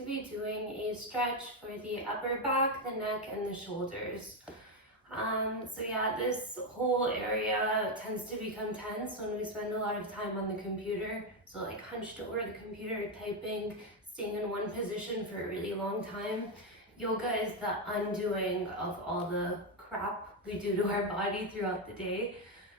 to be doing a stretch for the upper back, the neck, and the shoulders. So yeah, this whole area tends to become tense when we spend a lot of time on the computer. So like hunched over the computer, typing, staying in one position for a really long time. Yoga is the undoing of all the crap we do to our body throughout the day.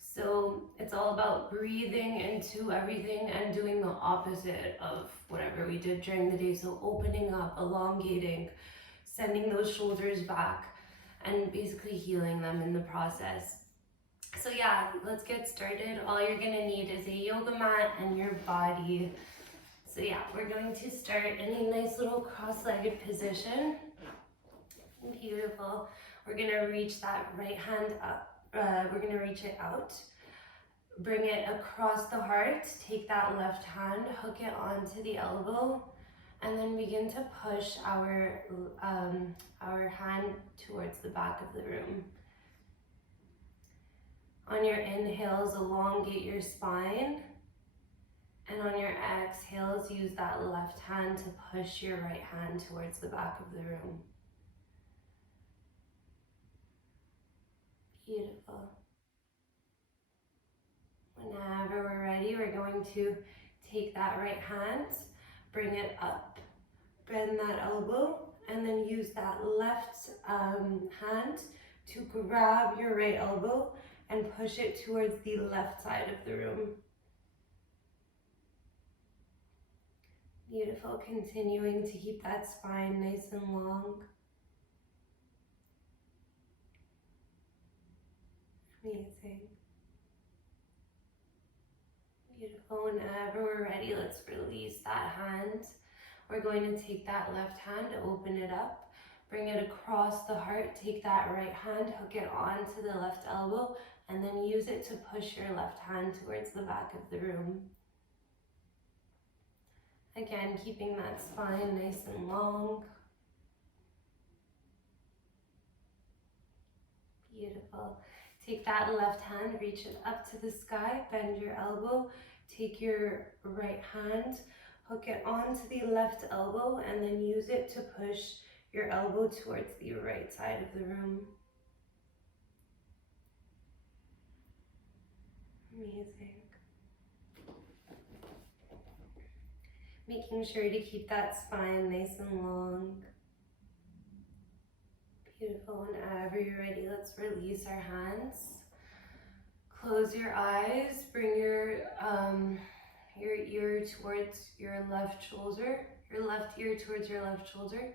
So it's all about breathing into everything and doing the opposite of whatever we did during the day. So opening up, elongating, sending those shoulders back, and basically healing them in the process. So yeah, let's get started. All you're gonna need is a yoga mat and your body. So yeah, we're going to start in a nice little cross-legged position. Beautiful. We're gonna reach that right hand up. We're gonna reach it out. Bring it across the heart. Take that left hand, hook it onto the elbow, and then begin to push our hand towards the back of the room. On your inhales, elongate your spine. And on your exhales, use that left hand to push your right hand towards the back of the room. Beautiful. Whenever we're ready, we're going to take that right hand, bring it up, bend that elbow, and then use that left hand to grab your right elbow and push it towards the left side of the room. Beautiful, continuing to keep that spine nice and long. Amazing. Beautiful, whenever we're ready, let's release that hand. We're going to take that left hand, open it up, bring it across the heart, take that right hand, hook it onto the left elbow, and then use it to push your left hand towards the back of the room. Again, keeping that spine nice and long. Beautiful. Take that left hand, reach it up to the sky, bend your elbow, take your right hand, hook it onto the left elbow, and then use it to push your elbow towards the right side of the room. Amazing. Making sure to keep that spine nice and long. Beautiful. Whenever you're ready, let's release our hands. Close your eyes. Bring your ear towards your left shoulder. Your left ear towards your left shoulder.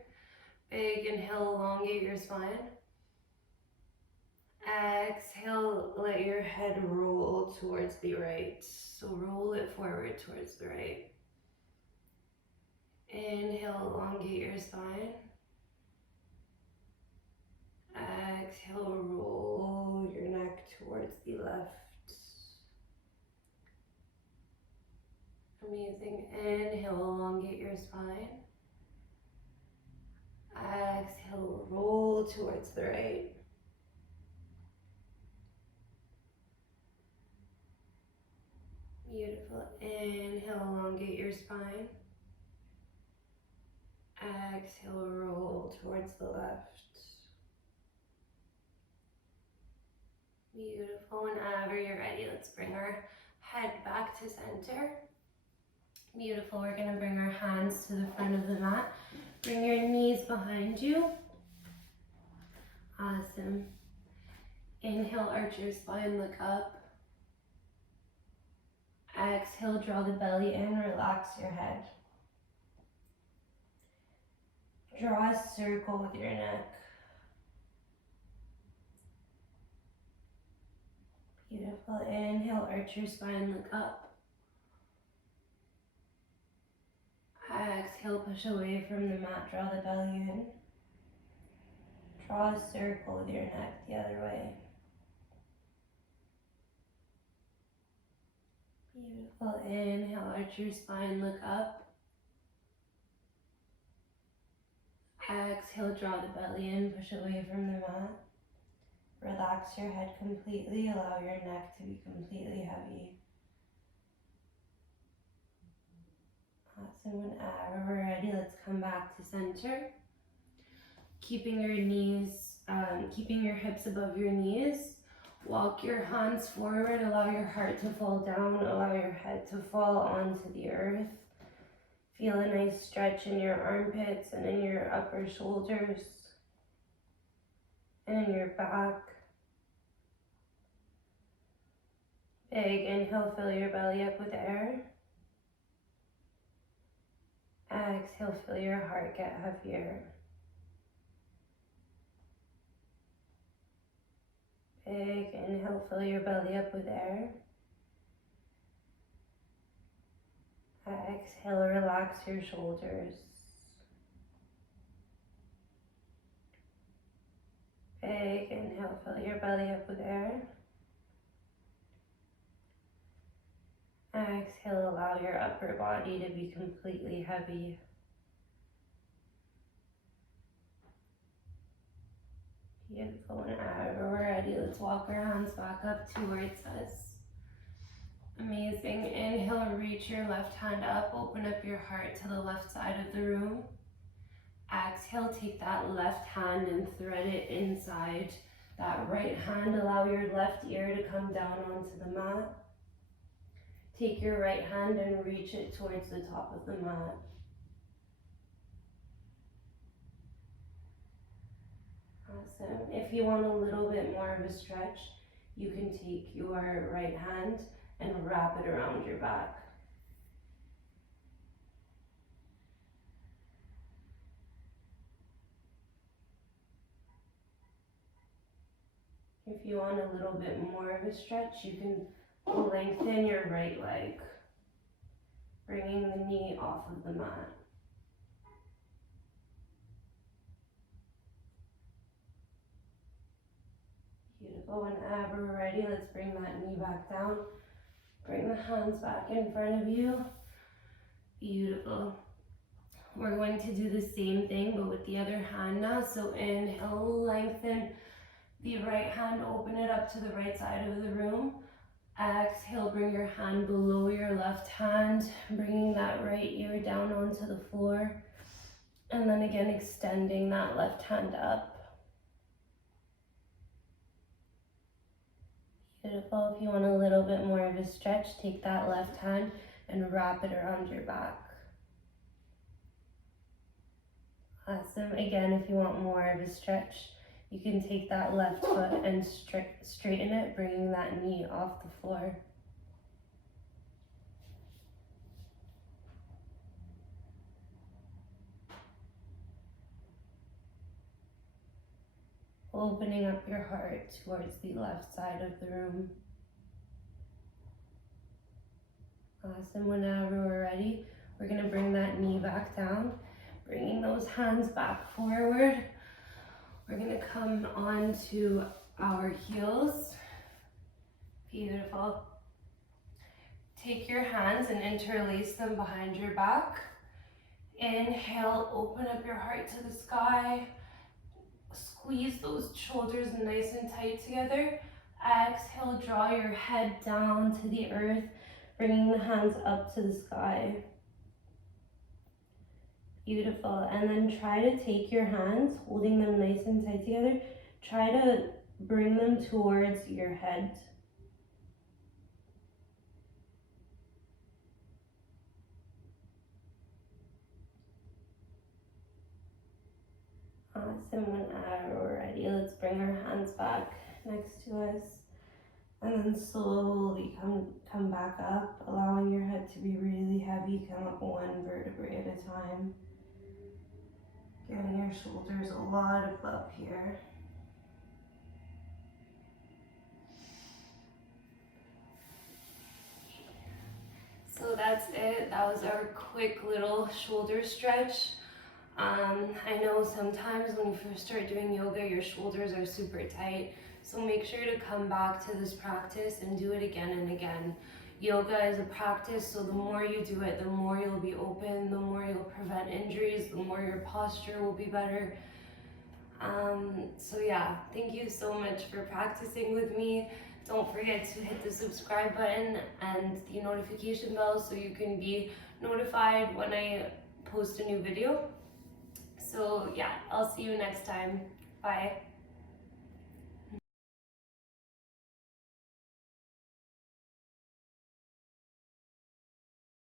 Big inhale, elongate your spine. Exhale, let your head roll towards the right. So roll it forward towards the right. Inhale, elongate your spine. Exhale, roll your neck towards the left. Amazing. Inhale, elongate your spine. Exhale, roll towards the right. Beautiful. Inhale, elongate your spine. Exhale, roll towards the left. Beautiful. Whenever you're ready, let's bring our head back to center. Beautiful. We're going to bring our hands to the front of the mat. Bring your knees behind you. Awesome. Inhale, arch your spine, look up. Exhale, draw the belly in, relax your head. Draw a circle with your neck. Beautiful. Inhale, arch your spine, look up. Exhale, push away from the mat, draw the belly in. Draw a circle with your neck the other way. Beautiful. Inhale, arch your spine, look up. Exhale, draw the belly in, push away from the mat. Relax your head completely, allow your neck to be completely heavy. Awesome. Whenever we're ready, let's come back to center. Keeping your knees, keeping your hips above your knees. Walk your hands forward, allow your heart to fall down, allow your head to fall onto the earth. Feel a nice stretch in your armpits and in your upper shoulders and in your back. Big inhale, fill your belly up with air. Exhale, feel your heart get heavier. Big inhale, fill your belly up with air. Exhale, relax your shoulders. Big inhale, fill your belly up with air. Exhale, allow your upper body to be completely heavy. Beautiful. Whenever we're ready, let's walk our hands back up towards us. Amazing. Inhale, reach your left hand up, open up your heart to the left side of the room. Exhale, take that left hand and thread it inside that right hand. Allow your left ear to come down onto the mat. Take your right hand and reach it towards the top of the mat. Awesome. If you want a little bit more of a stretch, you can take your right hand and wrap it around your back. If you want a little bit more of a stretch, you can lengthen your right leg, bringing the knee off of the mat. Beautiful. Whenever we're ready, let's bring that knee back down. Bring the hands back in front of you. Beautiful. We're going to do the same thing, but with the other hand now. So inhale, lengthen the right hand, open it up to the right side of the room. Exhale, bring your hand below your left hand, bringing that right ear down onto the floor. And then again, extending that left hand up. Beautiful. If you want a little bit more of a stretch, take that left hand and wrap it around your back. Awesome. Again, if you want more of a stretch, you can take that left foot and straighten it, bringing that knee off the floor. Opening up your heart towards the left side of the room. Awesome. Whenever we're ready, we're going to bring that knee back down, bringing those hands back forward. We're going to come onto our heels. Beautiful. Take your hands and interlace them behind your back. Inhale, open up your heart to the sky. Squeeze those shoulders nice and tight together. Exhale, draw your head down to the earth, bringing the hands up to the sky. Beautiful. And then try to take your hands, holding them nice and tight together. Try to bring them towards your head. Awesome. Whenever we're ready, let's bring our hands back next to us. And then slowly come back up, allowing your head to be really heavy. Come up one vertebrae at a time. Giving your shoulders a lot of love here. So that's it. That was our quick little shoulder stretch. I know sometimes when you first start doing yoga, your shoulders are super tight. So make sure to come back to this practice and do it again and again. Yoga is a practice, so the more you do it, the more you'll be open, the more you'll prevent injuries, the more your posture will be better. So yeah, thank you so much for practicing with me. Don't forget to hit the subscribe button and the notification bell so you can be notified when I post a new video. So yeah, I'll see you next time. Bye.